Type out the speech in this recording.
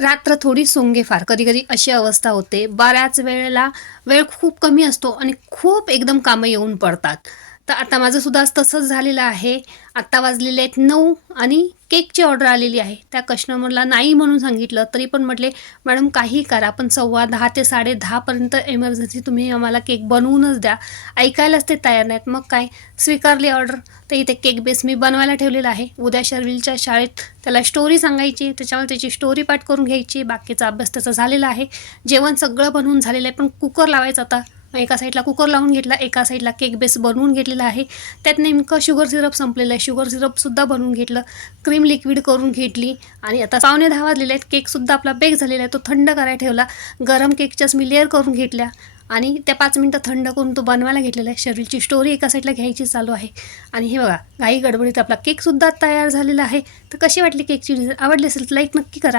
रात्र थोडी सोंगे फार, कधी-कधी अशी अवस्था होते. बऱ्याच वेळेला वेळ खूप कमी असतो आणि खूप एकदम कामं येऊन पडतात. तर आता माझं सुद्धा आज तसंच झालेलं आहे. आत्ता वाजलेले आहेत 9 आणि केकची ऑर्डर आलेली आहे. त्या कस्टमरला नाही म्हणून सांगितलं, तरी पण म्हटले, "मॅडम काही करा, पण 10:15 ते 10:30 पर्यंत इमर्जन्सी तुम्ही आम्हाला केक बनवूनच द्या." ऐकायलाच ते तयार नाहीत. मग काय, स्वीकारली ऑर्डर. तर इथे केक बेस मी बनवायला ठेवलेला आहे. उद्या शर्विलच्या शाळेत त्याला स्टोरी सांगायची, त्याच्यामुळे त्याची स्टोरी पाठ करून घ्यायची. बाकीचा अभ्यास त्याचा झालेला आहे. जेवण सगळं बनवून झालेलं आहे, पण कुकर लावायचा आता. एका साईडला कुकर लावून घेतला, एका साईडला केक बेस बनवून घेतलेला आहे. त्यात नेमकं शुगर सिरप संपलेलं आहे. शुगर सिरपसुद्धा बनवून घेतलं, क्रीम लिक्विड करून घेतली आणि आता 9:15 वाजलेले आहेत. केकसुद्धा आपला बेक झालेला आहे, तो थंड करायला ठेवला. गरम केकच्याच मी लेअर करून घेतल्या आणि त्या 5 मिनटं थंड करून तो बनवायला घेतलेला आहे. शर्विलची स्टोरी एका साईडला घ्यायची चालू आहे आणि हे बघा, घाई गडबडीत आपला केकसुद्धा तयार झालेला आहे. तर कशी वाटली केकची डिझाईन? आवडली असेल तर लाईक नक्की करा.